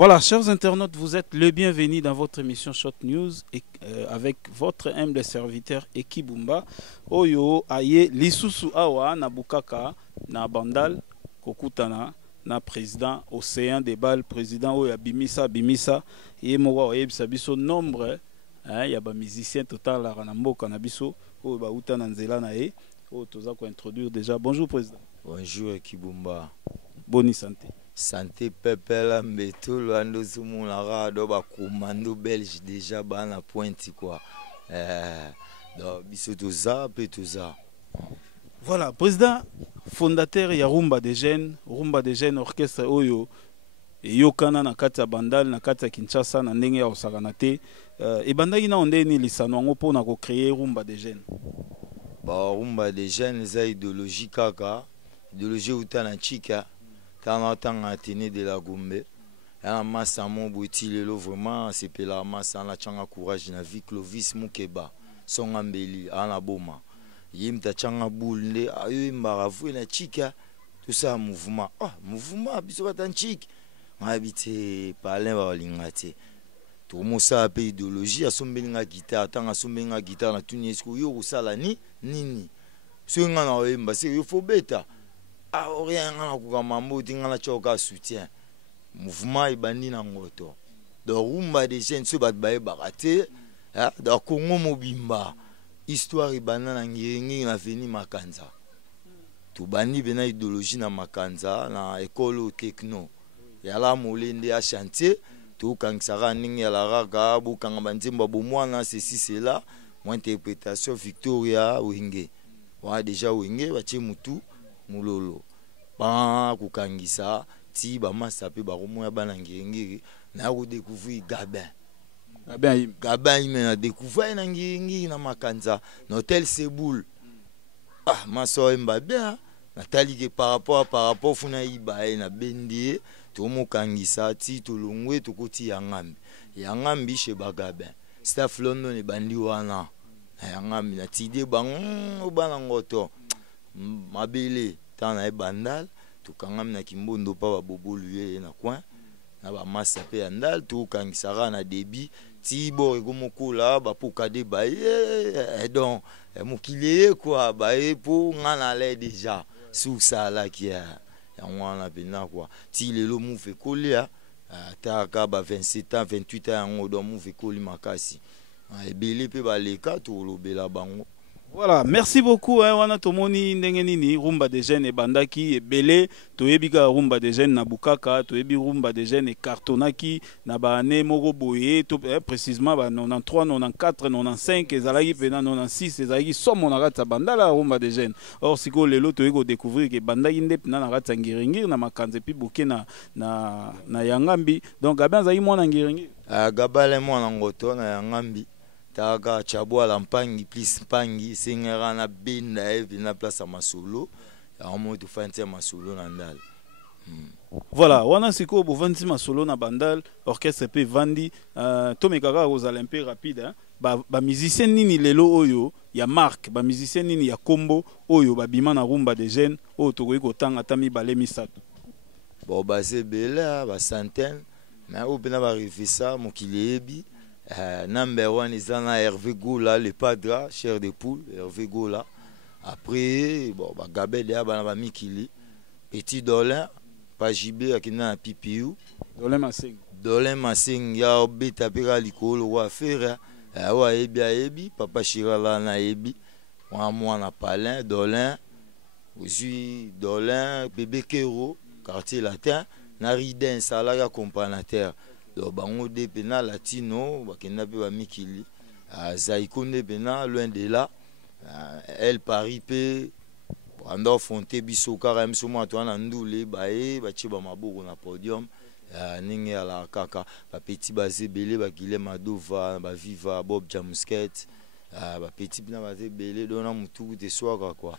Voilà, chers internautes, vous êtes le bienvenu dans votre émission Short News et, avec votre humble serviteur Ekibumba. Oyo aye lisusu awa na bukaka na bandal kokutana na président Océan des Balles, président oyo abimisa bimisa ye moko oyebisa biso nombre ya ba musicien total la na mboka na biso oyo ba uta na nzela na ye oyo toza ko introduire déjà. Bonjour président. Bonjour Ekibumba. Bonne santé. Santé pepela mbeto lwando sumunara do ba commando belge déjà ba na pointe quoi. Donc biso toza pe toza. Voilà, président fondateur ya Rumba des Jeunes orchestre oyo yokana na kati ya bandal na kati ya Kinshasa na ndenge ya osakana te ebandaki na ondeni lisano yango mpona ko créer Rumba des Jeunes. Ba Rumba des Jeunes za idéologie kaka, idéologie utana chika. Tanga tene de la Gombe. Ya massa mon bouti lelo vraiment c'est pela massa na changa courage na vie Clovis Mukeba songa mbeli ana boma. Yimta changa boule ayo mbaravu na chika tout ça mouvement. Ah mouvement biso batanchik. Ngabite palin ba lingate. To mosa pe idéologie asombelinga guitare tanga asombelinga guitare na tuni esiko yo kusala nini. So nga na oyemba se yo fo beta. Ah, rien à la mambo, tingala choka soutien. Mouvement ibandi na ngoto. Donc Rumba des Jeunes se bat bae barate. Dans Congo mobimba. Histoire ibanda na ngiringi na veni Makanza. Tu bandi bena idéologie na Makanza na école techno. Yala molende a chantier. Tu kangsara ningi ya la raga bu kanga banzimba bomwana ceci cela. Mon interprétation Victoria Wenge. Wa déjà Wenge bache mutu mulolo ba kukangisa ti ba masape ba romoya bana ngengiri na ko découvrir Gabin na découvrir na ngengiri na Makanza na hôtel Seboul. Ah maso mba bien na tali ke par rapport funa iba na bendie to mokangisa ti to longwe to koti yangambi chez Bagabin staff London e bandi wana yangambi na tide bango bana ngoto mabele tana e bandal to kangam na kimbondo pa ba boboluye na coin na ba massa pe andal to kangisara na debi ti bo egomokula ba pokade ba donc mokileye quoi ba po ngana le déjà sous ça là qui a wana bina quoi ti lelo mouve kolia ta ka ba 27 ans 28 ans ngo mouve koli makasi e belé pe ba leka to lobela bango. Voilà, merci beaucoup. Wana tomoni ndenge nini Rumba des Jeunes e bandaki e belé toyebika Rumba des Jeunes na bukaka toyebi Rumba des Jeunes e cartonaki na baane moko boye to précisément ba 93 94 95 ezalaki pena 96 ezalaki somo na kati ya bandala Rumba des Jeunes. Or siko lelo toyeko découvrir que bandaki nde na kati ya ngiringiri na makanze pi buke na yangambi. Donc Gabin zai mwana ngiringiri. Gabale mwana ngoto na yangambi. Taka chabwa la mpangi plus mpangi singera na binda evi na place masolo ya mo to fanti masolo na ndal. Voilà, wana siko bo fanti masolo na bandal orchestre pe vandi to mekaka aux olympiques rapide ba musicien nini lelo oyo ya marque ba musicien nini ya kombo oyo ba bima na Rumba des Jeunes oyo to ko tanga tami balé misato. Bon ba c'est bela ba centaine mais au bena ba rifisa mokilebi. Number 1 is Hervé Gola, le padre, cher de poule, Hervé Gola. Après, bon, Gabé de Abana Mikili, Petit Dolin, pas JB, qui n'a pas PPU. Dolin Massing, ya Beta Pera Licolo, wa Ferra, wa Ebi, Papa Chirala na Ebi, wa Moana Palin, Dolin, aussi Dolin, Bébé Kero, quartier latin, Nariden, Salaga Companateur. Donc bango de pena latino bakenda pe ba mikili Zaïkonde pena loin de là El Paris pe ando fonte biso kara msomo atwana ndule bae bachi ba maboko na podium ninge ala kaka ba petit bazé belé ba Guilhem Adova ba Viva Bob Jamusket ba petit bina bazé belé dona mutu te soaka quoi.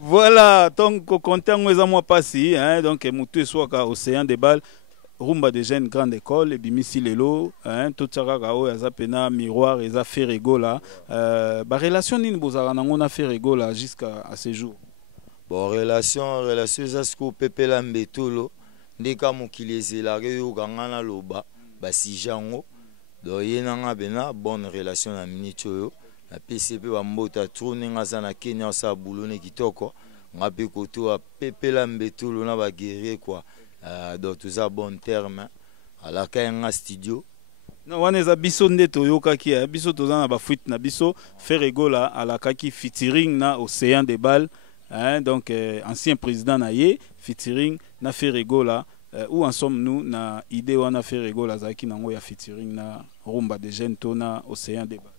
Voilà, donc content ngweza moi passi donc mutu soaka Océan des Balles. Rumba des Jeunes grande école et bimisi lelo tout ça kao ya zapena miroir et za ferego là ba relation nini bozara nango na ferego là jusqu'à ce jour. Bon relation ça ce ko pepela mbetolo ndeka mokili ezelaka eyokanga na loba basije yango do ye nanga bena bonne relation na minute oyo na PCP bambota tourne nga za na Kenya sa bulone kitoko nga pe koto apepela mbetolo na baguerrier quoi do tuza bon terme alaka nga studio non wana eza biso nde toyokaki ya biso toza na bafuite na biso Ferregola alakaki featuring na Océan de Bal hein, donc ancien président na ye featuring na Ferregola où en sommes-nous na idée wana Ferregola zaki nango ya featuring na Rumba de Jeunes to na Océan de Bal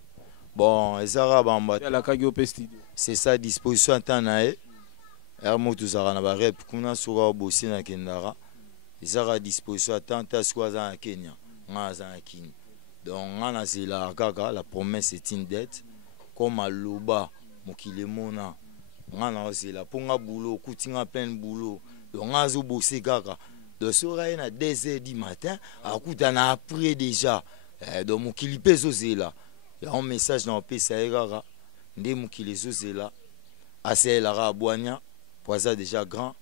bon ezara bamba alakaki ope studio c'est ça disposition tanae ermo tuzara na ba rep kuna sura bossi na kendara ezara disposition tanta swaza na Kenya ngaza na Kini donc ngana zela kaka la promesse est une dette comme aloba mokile mona ngana zela ponga boulot kutinga plein boulot donc ngazo bosser kaka de soirée na 2h du matin akuta na après déjà donc mokili peso zela ya un message na pesa kaka nde mokili zo zela asela ra boanya poisa déjà grand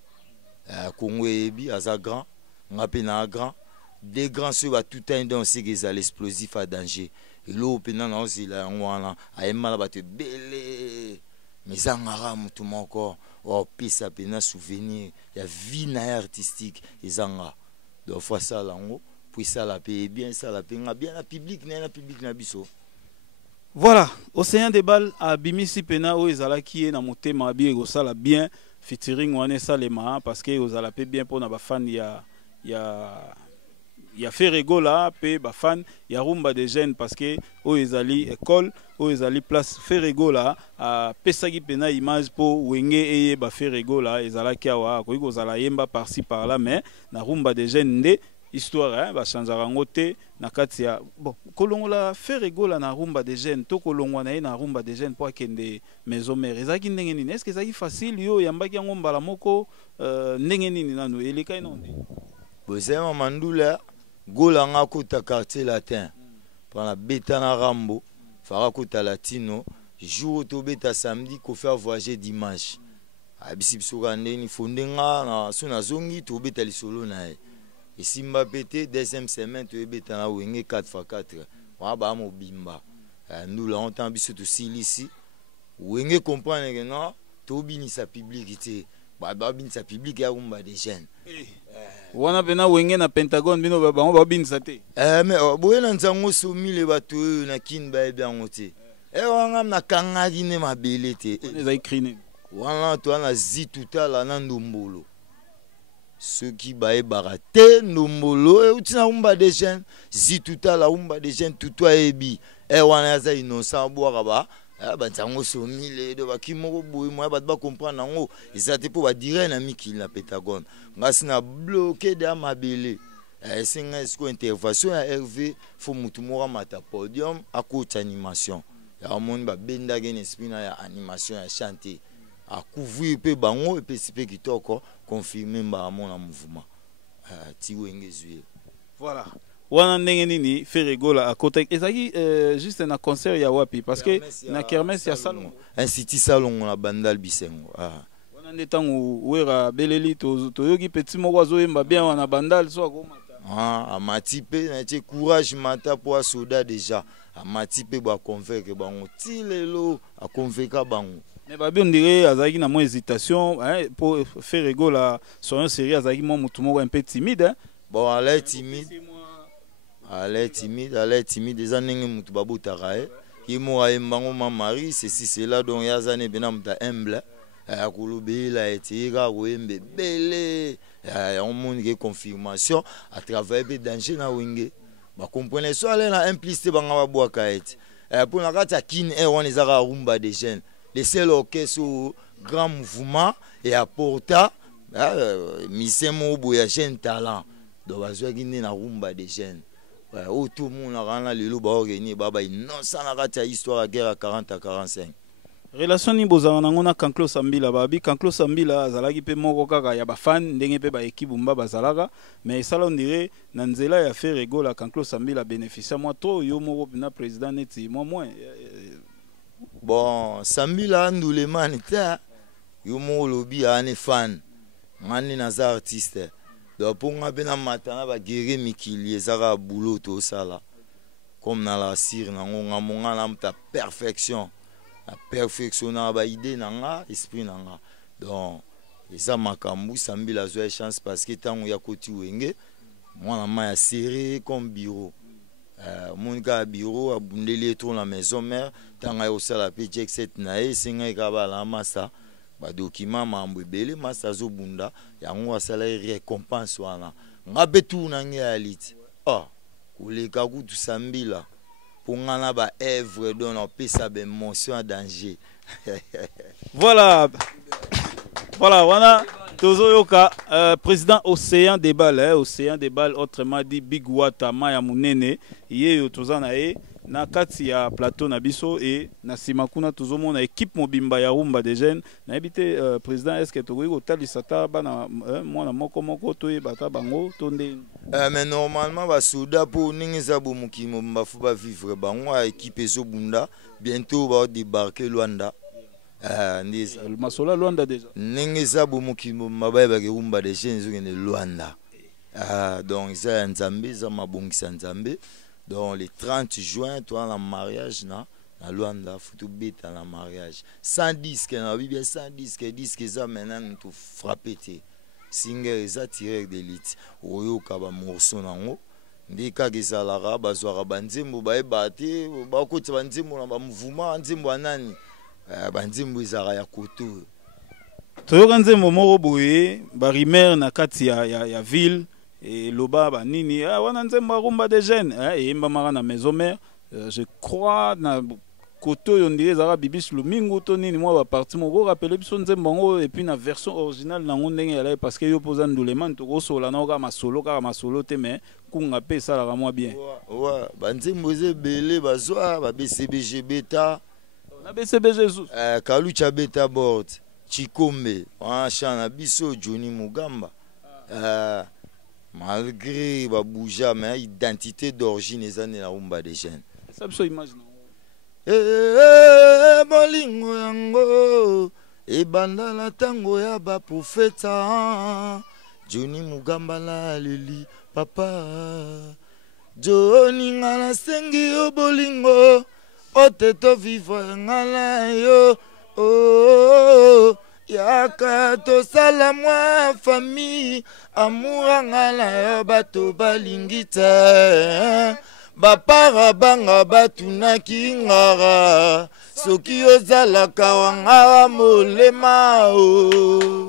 Congo ebi aza grand ngape na grand des grands sur tout un dans c'est qu'ils à l'explosif à danger et l'eau pendant non c'est là on a mal battu belé mais ça ngara mutu encore oh pisa pena souvenir ya vie na artistique et zanga donc fois ça là on puis ça la paye bien ça la paye bien la public na biso voilà Océan de Bal a bimisi pena o ezalaki na motema bi go sala bien featuring wana salema parce que ozala pe bien pour na ba fan ya Ferregola pe ba fan ya Rumba de Jeunes parce que o ezali école o ezali place Ferregola a pesaki pena image po wenge eye ba Ferregola ezalaki awa ko kozala yemba par-ci par-là mais na Rumba de Jeunes nde histoire hein ba chanzara ngote na kati ya bon kolongola Ferregola na Rumba de Jeunes to kolongwa na ye na Rumba de Jeunes po akende maison mère ezaki ndenge nini est-ce que ezaki facile yo yambaki yango mbala moko ndenge nini nanu eleka ino ndi bozema mandula golanga kota quartier latin pour la beta na rambo fara kota latino jour to beta samedi ko faire voyager dimanche abisi bisoka ndeni fondenga na sona zongi to beta lisolo na e simba pété deuxième semaine to beta na wenge 4x4 wa ba mo bimba nous la entend biso to silisi wenge comprendre que non to binisa publicité ba binisa public ya Rumba de Jeunes wana pena wenge na Pentagone bino bango babinisa te mais boyena nzango somile bato na kin ba ebiango te wanga na kangaki ne mabele te ezai crine wana to na zitutala na ndombolo ceux qui bae barate ndombolo utina Rumba de Jeunes zitutala Rumba de Jeunes tutwa ebi wana za innocent boaka ba banzango somile de bakimoko boy moi ba comprendre ngo ezate po ba dire na mikili na Pentagone ngasi na bloqué de mabele singa esko intervention ya RV fo mutu mora mata podium à coach animation ya moni ba benda gen espina ya animation ya chanter a couvrir pe bango et pe sipe kitoko confirmer ba mon mouvement ti wenge zuye voilà wana ndenge nini Ferregola a côté ezaki juste na concert ya wapi parce que na kermesse ya salon institut salon na bandal bisengo wana ndetango wera beleli to yoki petit moko azoyemba bien wana bandal so akomata amati pe na tie courage mata po soda déjà amati pe ba convaincre bango ti lelo a convaincre bango mais babi on dirait azaki na moins hésitation hein pour Ferregola sur une série azaki mo mutu moko un peu timide hein bon elle est timide des années mutu babutaka qui mo ayembango ma mari ceci cela donc yazane bena muta humble akulubela etira wembe bele on montre confirmation à travers des dangers na wenge ba comprendre so aller na implicité banga ba boaka et pour na kata kin on ezaka Rumba de Jeunes les seuls orchestres grand mouvement et apporta misemo boya jeune talent donc bazwaki na Rumba de Jeunes tout le monde a le ba organiser baba innocent na kata histoire à guerre à 40 à 45 relation ni bozana ngona Kanklo Sambila babi Kanklo Sambila azalaki pe moko kaka ya ba fan ndenge pe ba équipe mba bazalaka mais ça on dirait na nzela ya Ferregola Kanklo Sambila bénéficie moi trop yo moko na président neti moi moins bon Sambila ndulema nita yo moko lobi ane fan ngani na za artiste donc pour nga bena matana ba guérir mikili ezaka boulot to sala comme na la sire na nga monga na mta perfection la perfection na ba idée na nga esprit na nga donc eza makambu sambila zo chance parce que tango ya koti wenge mwana ma ya serré comme bureau mon gars bureau abundeli trop la maison mère tanga yo sala pe check set na e singa ka ba la massa ba document mambo ebele massa zo bunda yango asala récompense wana ngabe tu na ngialit koleka kutu sambila pour ngana ba œuvre don on peut ça ben mention à danger. Voilà. Voilà, voilà. Tozoyoka, président Océan des Balles, Océan des Balles, autrement dit Big Wata Maya Munene, yé tozanae na kati ya plateau na biso et na simakuna tozomona équipe mobimba ya rumba des jeunes na habité président est-ce que tokoki kotalisata bana mwana moko to bata bango tonde mais normalement ba souda pour ningisa bomuki mobimba fu ba vivre bango équipe ezobunda bientôt ba débarquer Luanda. Le Masola Luanda déjà. Ningisa bomuki mobimba ba ke rumba des jeunes zokene Luanda. Donc ça Nzambe ça mabongisa Nzambe. Donc le 30 juin, toi en mariage na Luanda, faut bête en mariage. 100 disques, na bien 100 disques ça maintenant tout frapper te. Singer ça tireur d'élite. Oyo kaba morceau nango. Ndika gisalara bazwara banzimbo ba ebate ba ko tsanzimbo na ba mouvement nzimbo anani. Banzimbo izara ya koto. Toyoka nzembo moko boye ba rimer na kati ya ville. Et loba ba nini wana nzemba rumba des jeunes et mbamara na maison mère je crois na koto yondire zara bibis lumingo to nini moi ba parti moko rappeler biso nzemba ngo et puis na version originale na ndenge yala parce que yo posa nduleman to kosola na ka masolo te mais kunga pe sala ka moi bien ouais ba nzembo ze belé bazwa ba BCBG beta na BCBG Jesus Kalucha beta board Chikombe wa chana biso Johnny Mugamba malgré ba bouja mais identité d'origine ezane la rumba des jeunes ça peut imaginer bolingo yango e banda la tango ya ba profeta Johnny Mugamba la leli papa Johnny ngala sengi yo bolingo oteto vivre ngala yo yaka to sala mwa famille amour ngala yo bato balingi te bapara banga batunaki ngara soki ozalaka wanga molema o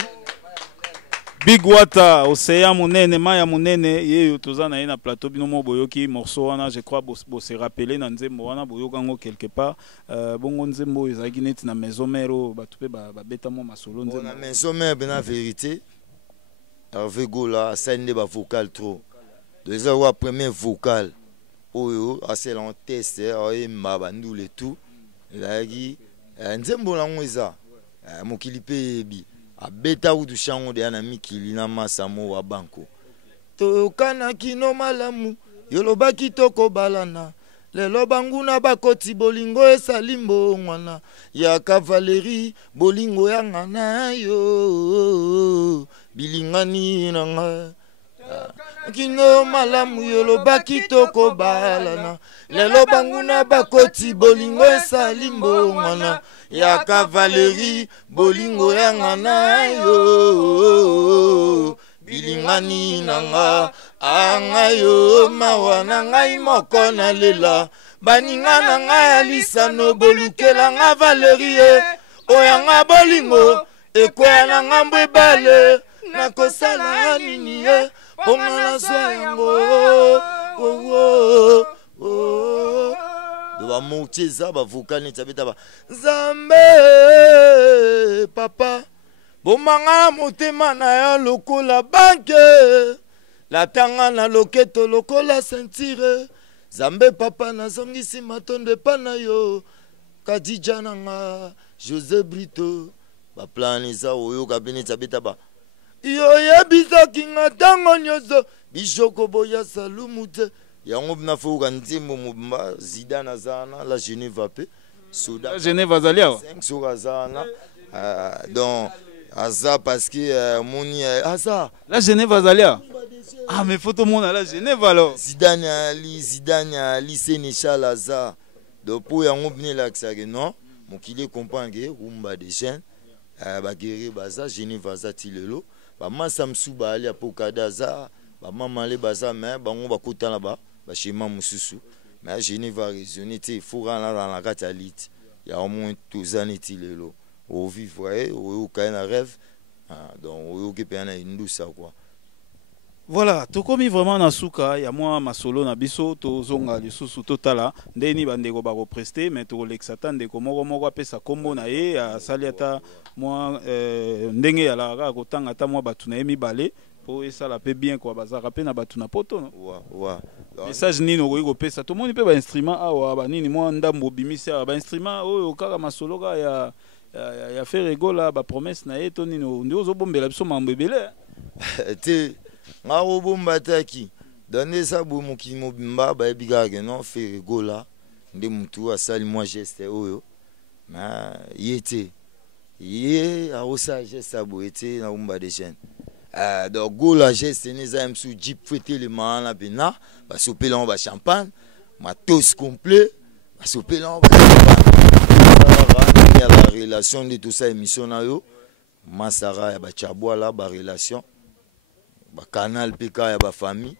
Big Wata Océan Munene Maya Munene yeyo tozana na plateau binomo boyoki morceau wana je crois bo se rappeler na nzembo wana boyoka ngo quelque part bongo nzembo ezaki neti na maison mère batu pe ba beta mo masolo nzembo na maison mère bena vérité Hervé Gola sende ba vocal trop déjà wa premier vocal oyo assez long test oyo maba ndule tout lagi nzembo na ngweza mokili pe bi abeta udu shango de ana mikili na masamo wa banko to kana kino malamu yoloba kitoko balana lelo banguna bakoti bolingo esalimbo ngwana ya cavalerie bolingo ya ngana yo bilingani nanga kino malamu yoloba kitoko balana lelo banguna bakoti bolingo esalimbo ngwana ya cavalerie bolingo ya ngana yo bilingani nanga anga yo mawana ngai moko na lela baninga na ngai alisano bolukela nga valerie oyanga bolingo ekwea na ngambo ebale nakosala nini ye pongala zwa yango de ba moutiza ba vokane tabeta ba Nzambe papa bomanga motema na ya lokola banke la tanga na loketo lokola sentire Nzambe papa na zongisi matonde pana yo Kadija nanga José Brito ba planiza oyo kabine tabeta ba yo yebisa kinga tango nyoso bishoko boya salumute yango na fuka nzimbo mubamba Zidane zana la Genève pe Soudan la Genève zalia 5 sur zana donc aza parce que moni aza la Genève zalia Ah, mais faut tout le monde à la Genève alors. Zidane Ali, Sénéchal Aza. Donc pour y avoir l'accès, non, mon qu'il comprend que Rumba des jeunes, Bagere Baza, Genève Aza Tilelo, Maman Samsou Bali Apokada Aza, Maman Le Baza, mais on va côté là-bas, chez Maman Moussou. Mais Genève va raisonner, il faut rentrer dans la catalyte. Il y a au moins 12 années Tilelo. Au vivre, au cas un rêve, donc au cas une douce quoi. Voilà, to komi vraiment na suka ya moi masolo na biso to zonga lisusu totala ndeni bandeko ba represter mais to lexata ndeko moko apesa kombo na ye asali ata moi ndenge ya la ko tanga ata moi batu na yemi balé po esala pe bien quoi bazaka pe na batu na poto no wa message nini okoki kopesa to moni pe ba instrument awa ba nini moi ndambo bimisi ba instrument oyo kaka masolo ka ya faire rigola ba promesse na ye to nini ndio ozobombela biso mambo ebele te ngaro bomba taki donner ça bo mokili mobimba ba ebiga ke non faire rigola nde mutu asali moi geste oyo na yete ye a osa geste abo ete na bomba de jeunes donc gola geste ne za msu jeep fêter le man na bena ba sopela on ba champagne matos complet ba sopela on ba champagne la relation de tout ça émission na yo masara ya ba chabwa la ba relation ba canal PK ya ba famille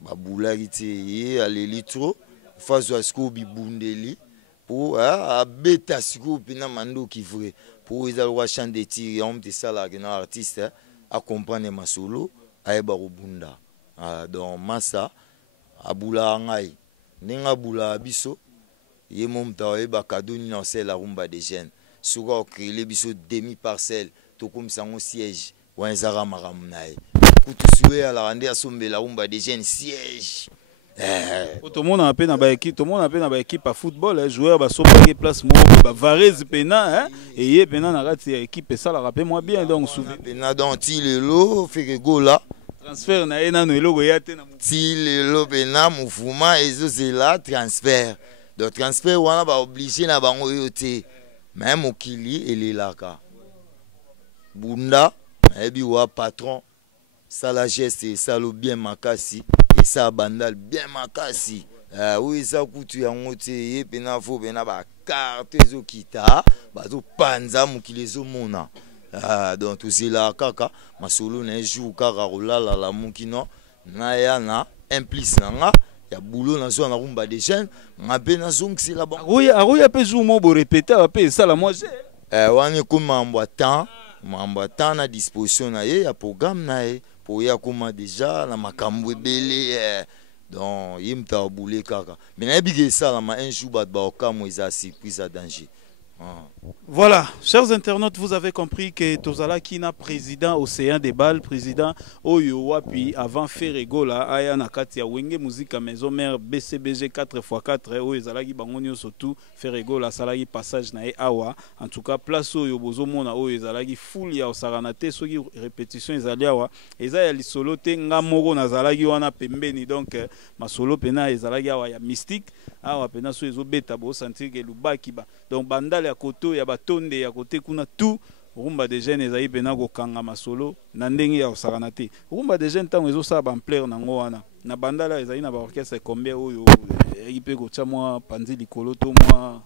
ba boulaki te ye aleli trop fazo asko bibundeli pour a beta siko pina mando ki vrai pour ils alwa chant de tir on te sala que na artiste a comprendre ma solo a ba robunda donc massa abula ngai ninga bula biso ye mom ta e ba kadoni na c'est la rumba des jeunes suka créer biso demi parcelle to comme ça on siège wa nzara maramnae kutusue ala rande asombe la rumba des jeunes siège tout le monde a peine na équipe, tout le monde a peine na équipe à football, joueur ba sopa place mo ba varese pena et ye pena na rati équipe ça la rappelle moi bien donc souvent pena donc tilelo fait go là transfert na ena no eloko ya te na tilelo pena mouvement ezo c'est là transfert donc transfert wana ba obligé na bango yote même okili elelaka bunda ebi wa patron ça la geste ça le bien makasi et ça bandal bien makasi oui ça kutu ya ngote ye pena fo pena ba carte zo kita bazo panza mukile zo mona donc tout là kaka masolo na jour kaka rolala la mukino na ya na implice na ya boulot na zo na rumba des jeunes ngape na zong c'est là-bas aroya pe jour mo bo répéter pe ça la moi wani ko mambo temps na disposition na ye ya programme na ye pour ya kuma déjà na makambo ebele donc yimta boulé kaka mais na bige ça la ma un jour ba okamo eza surprise à danger. Voilà, chers internautes, vous avez compris que Tozala Kina, président Océan des Balles, président Oyo Wapi, avant Ferregola, Aya Nakatia, Wenge Musique Maison Mère, BCBG 4x4, Oyo Zalagi Bangonio surtout, Ferregola, Salagi Passage Nae Awa, en tout cas, place Oyo Bozomona, Oyo Zalagi Foulia, Saranate, Sogi répétition Izaliawa, Ezaya Lisolote, Ngamoro, Nazalagi Wana Pembeni, donc, ma solo pena Ezalagi Awa, ya mystique, Awa Pena Soezo Beta, Bo sentir que Lubaki, donc, Bandal ya koto ya batonde ya kote kuna tout rumba de jeunes ezai pena ko kanga masolo na ndenge ya osakana te rumba de jeunes tango ezo sa ba ampleur nango wana na bandala ezai na ba orchestre combien oyo ipe ko tsa mwa panzi likolo to mwa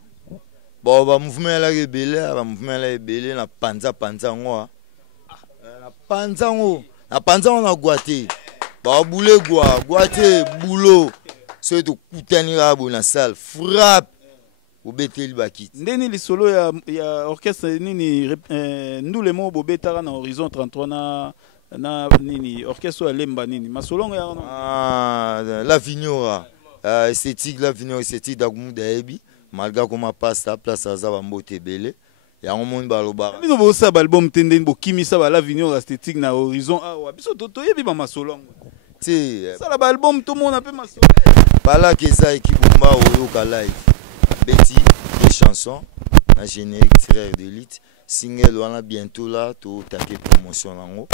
bon ba mouvement la rebelle na panza ngo na panza ngo na guate ba boule guate boulot c'est to kutani rabo na salle frappe Obeteli bakit. Ndeni li solo ya orchestre nini ndule mo bobetara na horizon 33 na nini orchestre ya lemba nini masolongo ya no la vignora esthétique la vignora esthétique dagumu daebi malga koma pasta place za bambote bele ya ngomoni baloba bino bo sa album tendeni bo kimisa ba la vignora esthétique na horizon awa biso to yebi ba masolongo ti ça la album tout monde pe masolongo bala keza ekibumba oyo ka live Betty, des chansons, un générique tireur d'élite, single on a bientôt là, tout taquet promotion en haut,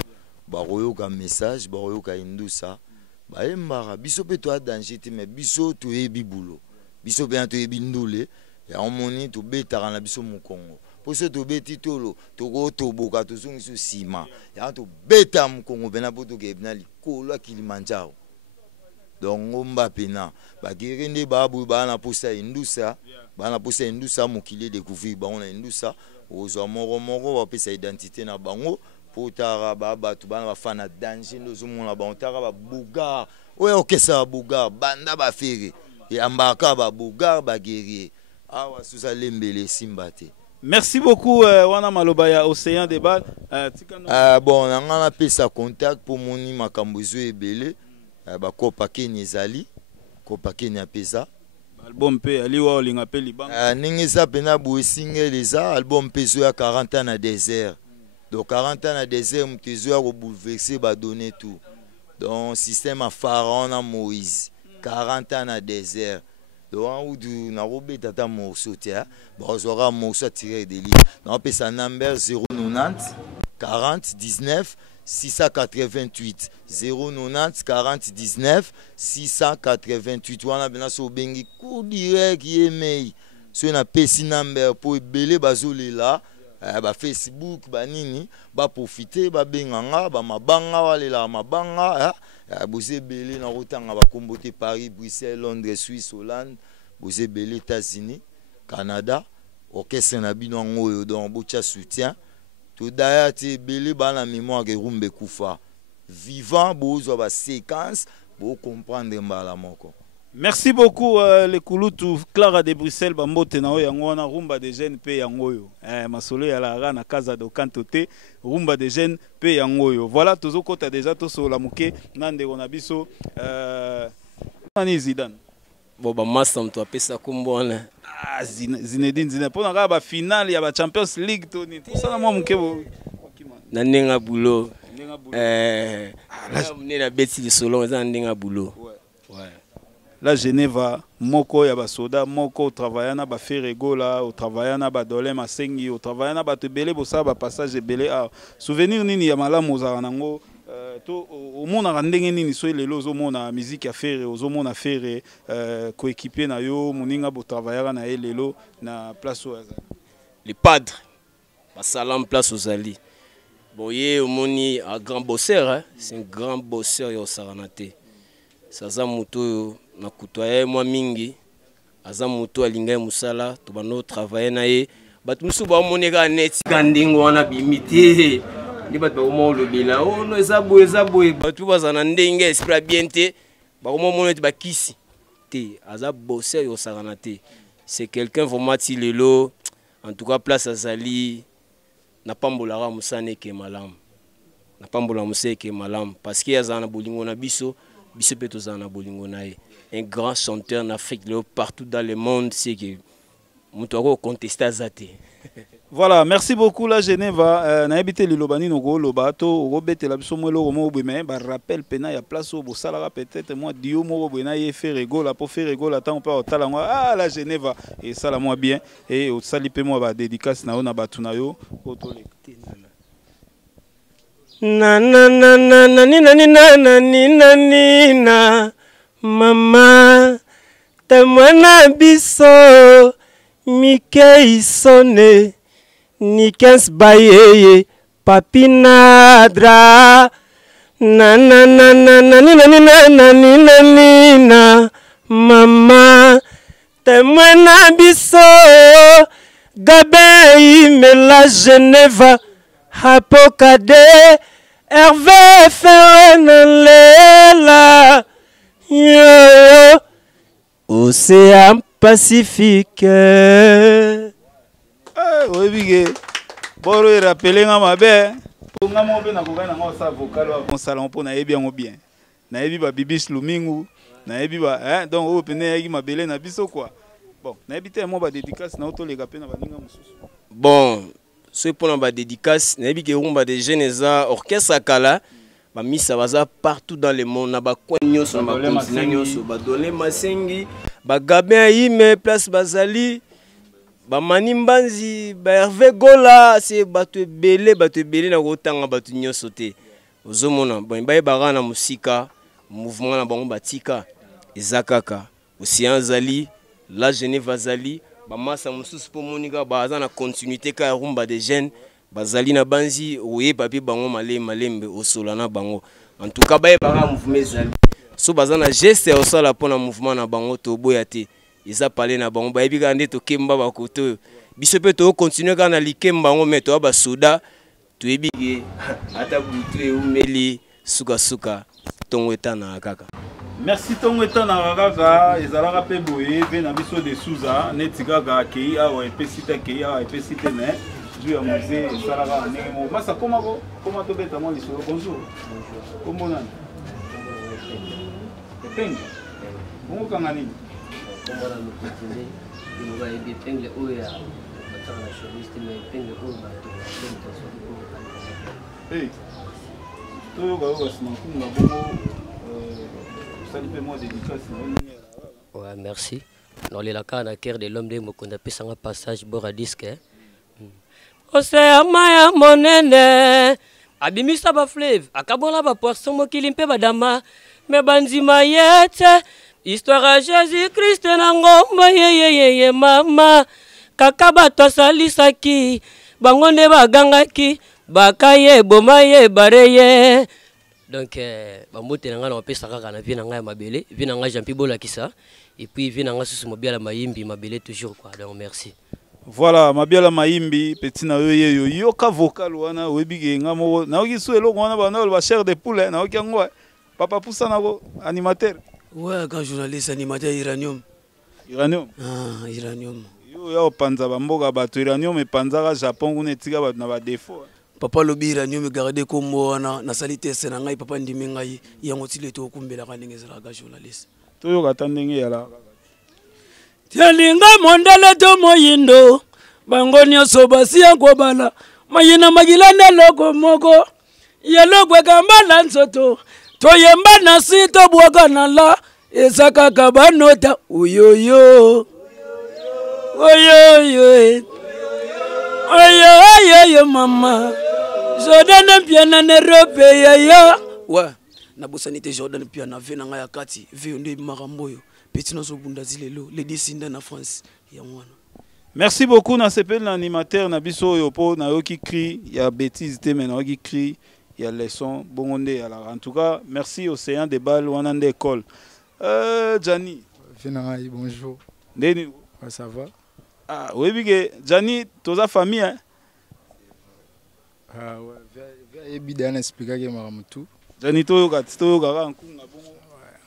baroyo ka message, baroyo ka indusa, bah embara, biso pe toi danger mais biso tu ebi boulot, biso bien tu ebi ndoulé, et on moni tu beta na biso mu Congo, poso to beti tolo to to boka to sungi su sima ya to beta mkongo bena poto ke bina likolo Kilimanjaro donc ngomba pena ba kirende babu bana posa indusa bana posa indusa mokili découvrir ba on a indusa ozo moko ba pesa identité na bango potara baba tu bana bafana danger ndozo mona ba ontara ba buga oye okesa buga banda ba fere et ambaka ba buga ba guerrier awa susa lembele simbate. Merci beaucoup wana malobaya Océan de Bal bon on a pesa contact pour moni makambo zo ebele ba kopa Kenya ezali kopa Kenya pesa album pe ali wa olinga pe libanga ningi za pena bo single eza album peso ya 40 ans na désert donc 40 ans na désert mtezo ya ko bouleverser ba donner tout donc système à Pharaon na Moïse 40 ans na désert donc ou du na robé tata morceau tia bon zora morceau tiré de livre donc pesa number 090 40 19 688 090 40 19 688 wana bena so bengi coup direct yemei so na pesi number po ebele bazolela ba Facebook ba nini ba profiter ba benganga ba mabanga walela mabanga boze belé na rotanga ba kombote Paris Bruxelles Londres Suisse Hollande boze belé États-Unis Canada orchestre na bino ngoyo donc bocha soutien to daya te belé ba na mémoire ke rumbe kufa vivant bozo ba séquence bo comprendre mbala moko. Merci beaucoup les Kouloutou Clara de Bruxelles bambote na yango wana rumba de jeunes pe yangoyo masolo ya la na casa do kantote rumba de jeunes pe yangoyo voilà tozo kota déjà to so la muke nande ona biso nani Zidane bon ba massa mto apesa kumbona Zinedine Zidane pona ka ba finale ya ba Champions League to ni to sana mo muke bo na nenga bulo na beti li solo eza nenga bulo ouais. La Genève moko ya basoda moko travaillana ba ferego la au travaillana ba dole masengi au travaillana ba tebele bosa ba passage belé a souvenir nini ya malamu za nango to au mona ndenge nini so lelo zo mona musique ya faire ozo mona faire coéquipier na yo moninga bo travaillera na lelo na place au les padres ba salam place aux ali boye omoni un grand bosseur hein? C'est un grand bosseur yo saranate saza muto na kutoye mwa mingi aza muto alinga musala to bano travailler na ye batu musu ba moneka net kandingo wana bimiti ndi batu ba mo lobela ono eza boye batu bazana ndenge esprit bien te ba mo monete ba kisi te aza bosser yo sarana te c'est quelqu'un vraiment ti lelo en tout cas place azali na pambola musane ke malam na pambola musane ke malam parce que azana bolingo na biso biso zana bolingo na ye un grand chanteur en Afrique, partout dans le monde, c'est que nous contester Azate. Voilà, merci beaucoup la Genève. Na habité le Lobani no go lobato, robete la biso mo lo mo mais ba rappel pena ya place au salara peut-être moi dio mo bena ye faire rigolo la pour faire rigolo attends on peut otala moi la Genève et ça la moi bien et au salipe moi ba dédicace na ona batuna yo otole. Na na na na na ni na ni na na ni na ni na mama temwana biso mike isone nikens bayeye papinadra na na na na na ni na ni na na ni na ni na mama temwana biso gabe imela Genève Apokade Hervé Ferrenalela yo Océan Pacifique. Oui, bige. Boro e rappeler nga mabe. Nga mo be na ko na ngo sa vocal wa salon po na yebi ngo bien. Na yebi ba bibis lumingu, na yebi ba donc o pene yaki mabele na biso quoi. Bon, na yebi te mo ba dédicace na otolega pe na baninga mususu. Bon, ce pour na ba dédicace, na yebi ke rumba de jeunes orchestre kala. Ba misa baza partout dans le monde na ba coin nyonso na ba continent nyonso ba donner masengi ba gabin yime place bazali ba manimbanzi ba Hervé Gola c'est bato belé na kotanga bato nyonso te ozomona bon ba yeba na musika mouvement na bango batika ezakaka Océan zali la Genève zali bamasa mosusu mpo monika baza na continuité ka rumba de jeunes bazali na banzi oyeba pe bango malembe osola na bango en tout cas bayebaka mouvement ezali so baza na geste ya osala mpona mouvement na bango toboya te eza pale na bango bayebi kaka nde tokemba bakoto oyo biso mpe tokokontinue kaka na likemba bango me toya basoda toyebi ke ata butu eumeli sukasuka ntongo etanaka kaka. Merci ntongo etanaka kaka ezalaka mpe boye mpe na biso de suza neti kaka akei awa epesi te akei awa epesi te me zu ya musée esalaka ndenge moko masa koma tobeta mwa lisolo bonjour kombo nani epenge bongokanga nini toyokayoka nsima nkunga bongo osali mpe mwa dédicace na olingi. Ouais, merci. Dans les lacans, na cœur de l'homme de Mokonda Pesanga passage bora disque. Osea maya monene. Abimisa ba fleuve, akabola ba poisson mokili mpe badama. Me banzima yete. Histoire à Jésus-Christ na ngomba ye mama. Kaka bato salisaki. Bango nde bagangaki. Bakaye bomaye bareye. Donc, bamote nanga na pesa kaka na vie nanga ya mabele, vie nanga Jean Pibola kisa, et puis vie nanga susu mobiala maimbi mabele toujours quoi. Donc merci. Voilà, mabiala maimbi petit na yo yoka vocal wana webige ngamo na oki su eloko wana bana ba chair de poule na oki ngwa papa poussa na ko animateur. Ouais, quand journaliste animateur Iranium. Iranium. Ah, Iranium. Yo ya panza ba mboka bato Iranium e panza ka Japon kuna etika ba na ba défaut. Papa lobi Iranium garder comme wana na salite sena ngai papa ndimi ngai yango tile to kumbela ka ndenge zala ka journaliste. To yo ka ndenge ya la. Tialinga mondele to moyindo bango nyonso basi akobala mayina magilanda loko moko yelogwe kambala nzoto toyemba na sito bwaka na la ezaka kabanota uyoyo oyoyo oyoyo mama Jordan piana ne rope ya ouais na bosanité Jordan piana ve na nga ya kati ve nde maramboyo petit nozo bunda zilelo les descendants na France ya mwana. Merci beaucoup na sepel l'animateur na biso yo po na yo qui crie il y a bêtise te mais na yo qui crie il y a leçon bongonde alors en tout cas merci Océan de Bal wanande école Jani Finanga bonjour Ndeni ça va ah oui bige Jani toza famille hein ah ouais et bidana expliquer que maramutu Jani to kaka nkunga bongo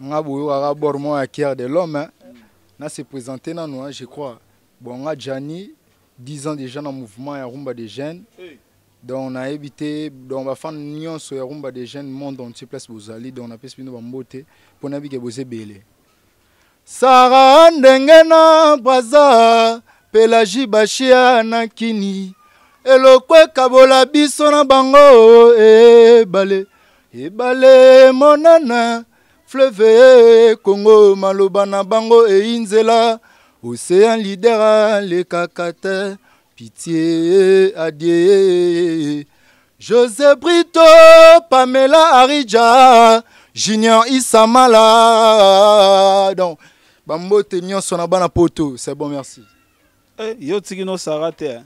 ngabo yo bormo à cœur de l'homme na se présenter na nous je crois bon nga Jani 10 ans déjà dans mouvement ya rumba des jeunes donc on a évité donc on va faire une union sur rumba des jeunes monde entier place bozali donc on a pu spino bambote pour na bike boze belé Sara ndengena baza Pelagie bashia na kini elokwe kabola biso na bango ebale monana fleuve Congo maloba na bango einzela océan leader le kakate pitié adieu José Brito Pamela Arija Junior Isamala donc bambote nyonso na bana poto c'est bon merci. Yo tikino Sarah te.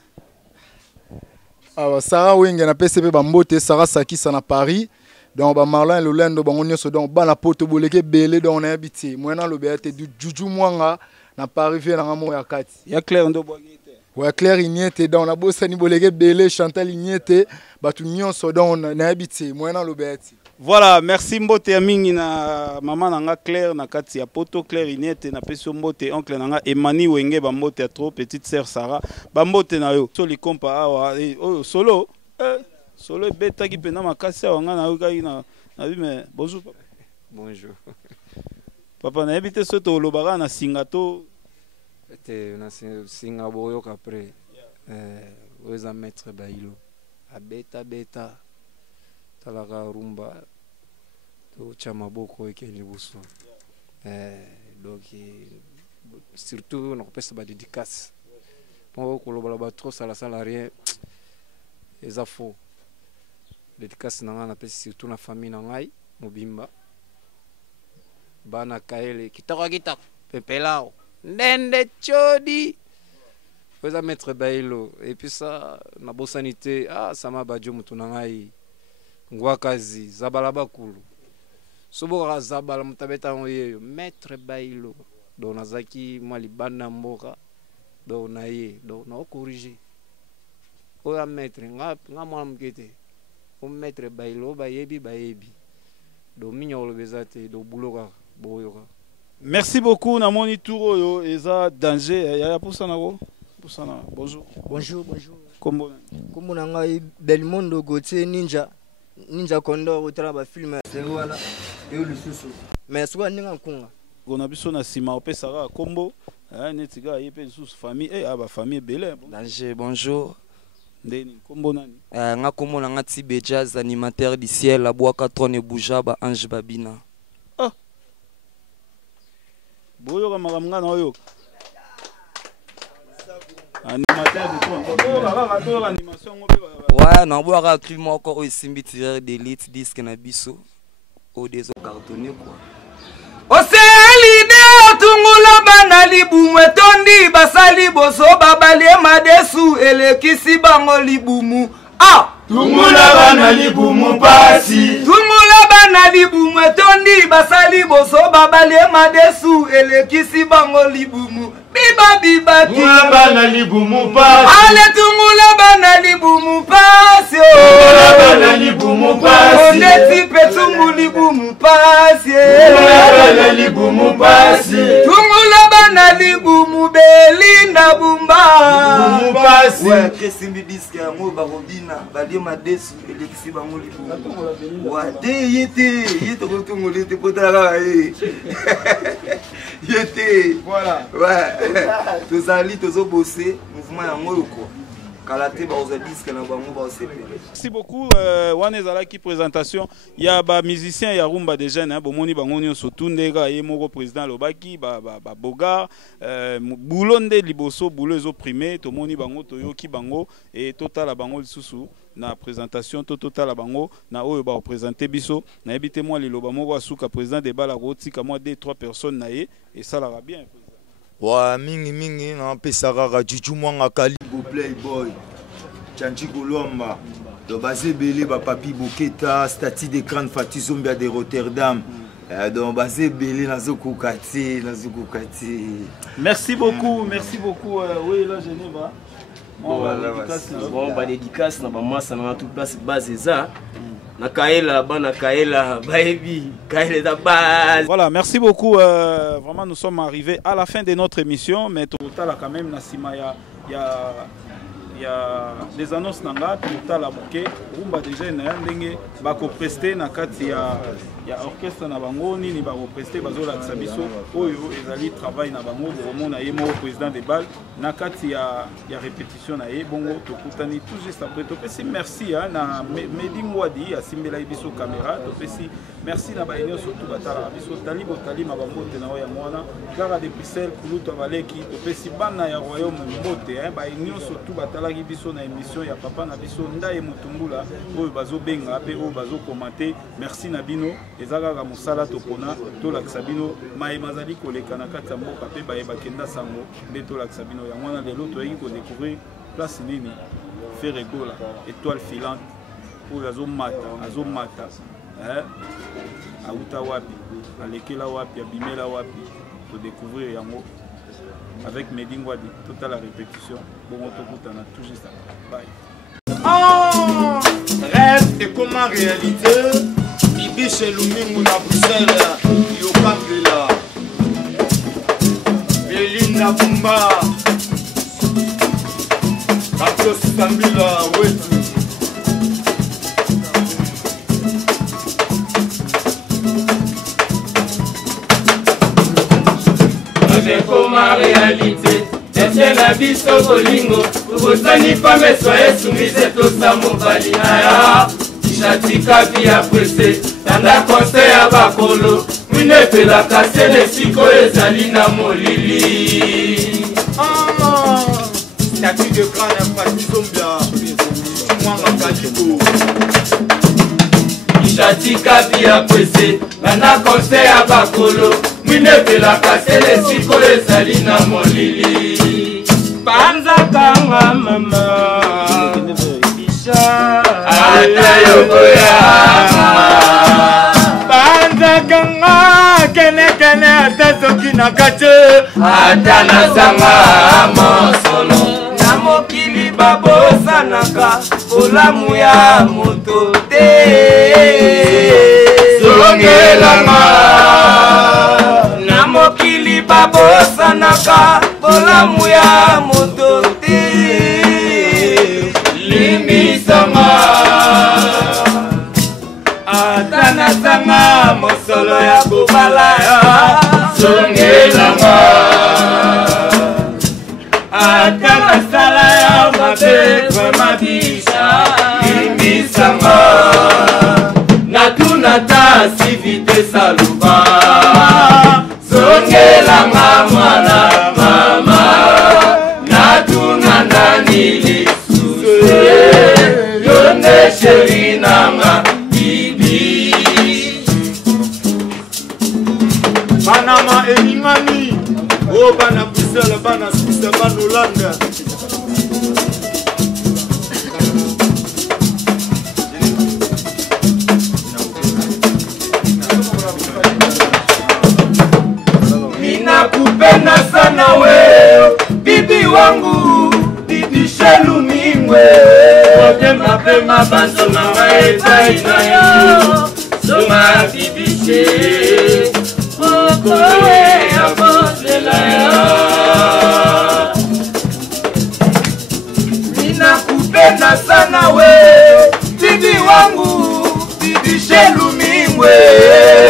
Ah Sarah wenge na PCP bambote Sarah Sakisa na Paris. Donc ba Marlon Lolendo bango nyonso donc bana poto boleke belé donc on a habité. Moi na lobete du Juju mwanga na Paris vie na ngamo ya kati. Ya Claire ndo boagite. Ouais Claire inyete donc na bossa ni boleke belé Chantal inyete batu nyonso donc na habité. Moi na lobete. Voilà, merci mbote mingi na maman nanga Claire na kati ya poto Claire Inete na peso mbote oncle nanga Emani Wenge ba mbote ya trop petite sœur Sarah ba mbote na yo so li kompa awa solo solo beta ki pena makasi wanga na ukai na bi mais bonjour papa. Bonjour. Papa na habité so to lobara na singato Te na singa boyo kapre weza maître bailo a beta talaka rumba to chama boko ekeli buso donc surtout on pesa ba dédicace pour ko loba ba trop sala rien eza faux dédicace nanga na pesa surtout na famille na ngai mobimba bana kaele kitaka pepelao ndende chodi oza maître bailo et puis ça na bosanité sama badio mutu na ngai ngwakazi zabala bakulu soboka zabala mutabeta oyeyo maître bailo do nazaki mwa libanda mboka do na ye do na corriger oya maître nga mwana mukete o maître bailo bayebi do minyolo bezate do buloka boyoka. Merci beaucoup namoni tour yo eza danger ya pour ça nako pour ça na bonjour kombo na ngai Belmondo Gauthier Ninja Condor utara ba film wala et le susu mais souvent ninga kunga gona biso na sima opesaka kombo neti ga yepe susu famille ba famille belé danger bonjour ndeni kombo nani nga kombo na nga Tibe Jazz animateur du ciel abwaka trône bujaba Ange Babina boyo ka makamnga na oyo animateur de trône animation ouais na boaka clip moko o simbi tireur d'élite disque na biso o des cartonné quoi Oselide otungula bana libumu etondi basali boso babalie madesu elekisi bango libumu tungula bana libumu pasi tungula bana libumu etondi basali boso babalie madesu elekisi bango libumu biba tungula bana libumu pasi ale tungula bana libumu pasi tungula bana libumu pasi oneti petungu libumu pasi tungula bana libumu pasi tungula bana libumu belinda bumba libumu pasi ouais kesimbi disque yango barobina balie madesu elekisi bango libumu wa de yete ko tungula te potala yete voilà ouais tozali tozobosser mouvement yango yoko kalate ba disque na bango ba CP. Merci beaucoup wana ezalaki présentation ya ba musicien ya rumba de jeunes bomoni bango nyonso tundeka ye moko président lobaki ba boga boulonde liboso boulot ezo primé tomoni bango toyoki bango et totala bango lisusu na présentation totala bango na oyo ba représenter biso na ebité moi liloba moko asuka président de bala rotika moi 2-3 personnes na ye et ça la va bien. Wa mingi na pesaka ka chuchu mwanga kalibo playboy chanchi kolomba do basé belé ba papi boketa statue d'écran Fati Zombia de Rotterdam donc basé belé na zokukati merci beaucoup oui là Genève bon dédicace na ba massa na toute place base ça na kaela bana kaela baebi kaela base. Voilà, merci beaucoup vraiment nous sommes arrivés à la fin de notre émission mais total quand même na sima il y a des annonces nanga total abuke rumba déjà na ndenge bako prester na kati ya orchestre na bango nini bako prester bazola tsabiso oyo ezali travail na bango bomona yemo président de bal na kati ya répétition na ye bongo tokutani tout juste après topesi merci na Medingwadi asimbela biso caméra topesi merci na baenyo surtout batala biso tali botali mabamote na oya mwana Clara de Bruxelles kuluto baleki topesi bana ya royaume mbote baenyo surtout batala biso na émission ya papa na biso ndaye mutumbula oyo bazo benga pe oyo bazo commenter merci na bino ezaka ka musala topona to lakisa bino mai mazali koleka na kati ya mboka pe baye bakenda sango nde to lakisa bino ya mwana lelo toyeki ko découvrir place nini Ferregola étoile filante oyo azomata auta wapi alekela wapi abimela wapi to découvrir yango avec Medingwadi, toute la répétition. Bon, on te tout juste après. Bye. Rêve et comment réalité, Bibi chez Lumingou à Bruxelles, Yokambela, Belinda Bumba, Carlos Kambila, Wetu. Ma réalité, etienne la biso bolingo, ubosani femme soyez soumise tout ça mon valinaya. Chatika via pressé, tanda conseil à bakolo, mine pe la casse les siko ezali na molili. Statue de crâne Fati Zombia, mwanga kalibo. Chatika via pressé, tanda conseil à bakolo. Mine pe la casse les siko ezali na molili. Panzakanga mama Bisha Atayokoya Panzakanga Kene kene atasoki nakache Atanasanga mosolo Namokili babosanaka Olamu ya moto te Songelanga Namokili babosanaka Olamu ya moto te Limbisanga Atanasanga mosolo ya kubala ya Songelanga Atanasala ya mabe mabisha Limbisanga Natunata sivite saluba Songelanga mwana mama Natuna nili suse Yone sherinanga bibi Panama elingani O bana Bruxelles bana Suisse bana Hollande Ninakupenda sana we bibi wangu bibi shelu mingwe Ote mapema banso mama etaina yo Soma bibi she Okoe abosela yo Ninakupenda sana we bibi wangu bibi shelu mingwe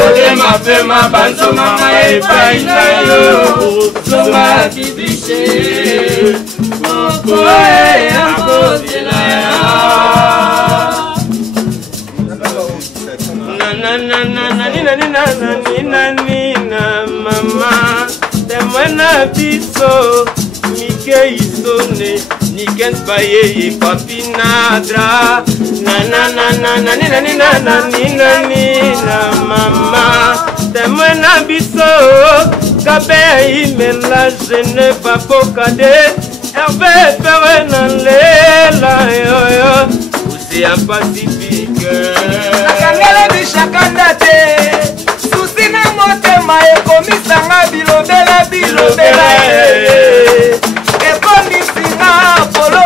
Ote mapema banso mama etaina yo Soma bibi she Okoe abosela yo Nina mama Temwena biso Mike isone Niken paye papinadra Nina mama Temwena biso Kabe imela je ne pas pokade Hervé Perena lela yo Usi a Pacifique Nakangele bishakanda te Susi na motema ekomisanga bilobela Ekondisinga polo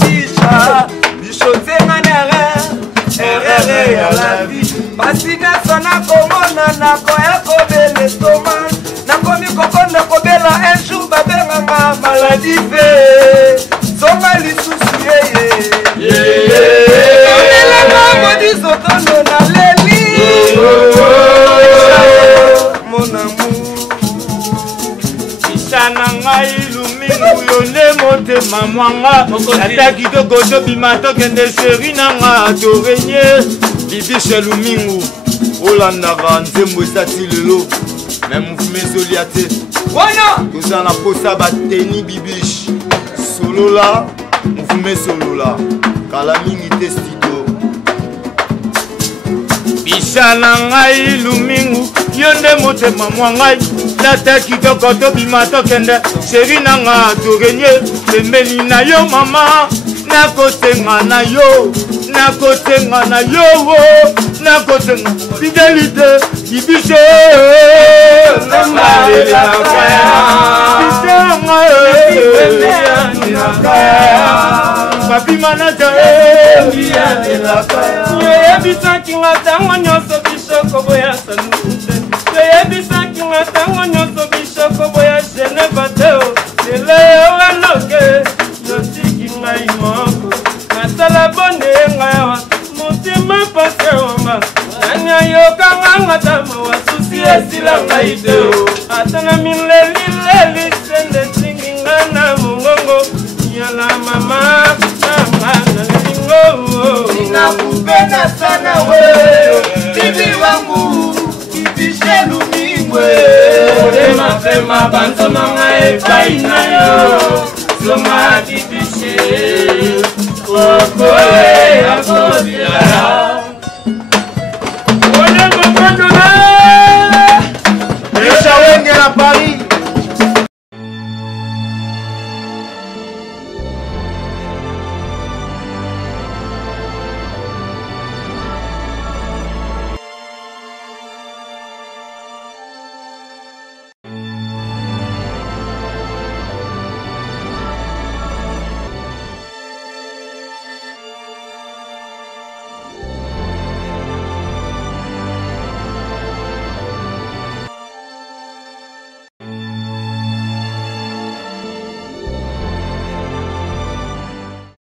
bisha Bishotenga nere ya la vie Pasina sana komona nakoya kobele stoma Nakomi kokonda kobela un jour babenganga maladie fe Songa lisusu Onelanga modizo tondo na leli Mon amour Ishana ngai lumingu yone motema mwanga Ata kitoko tobima tokende sheri nanga torenye Bibi chez lumingu Olandaka nzembo esati lelo Mais mouvement soliate Toza na posa bateni bibish Solola Mouvement solola Kala mingi testido Bishana ngai lumingu Yonde motema mwangai Nata kitoko tobima tokende Sheri nanga torenye Pembeni na yo mama Nakotenga na yo Nakotenga na yo Nakotenga Fidélité Ibishe Papi manaja Yebisaki ngatango nyoso bishoko boya sanute Yebisaki ngatango nyoso bishoko boya jene bateo Leleo anoke Yotiki ngai moko Nasala bone ngawa Mutima pase wanga Nanya yoka nganga tama wasusi esila ngaiteo Atana mileli sende tingi ngana mungongo Yala mama Namana lingo Ninakupenda sana we Bibi wangu Bibi shelu mingwe Fema banzo manga epaina yo Soma bibi she Okoe abosela Ole mkondo na Nisha wenge na pala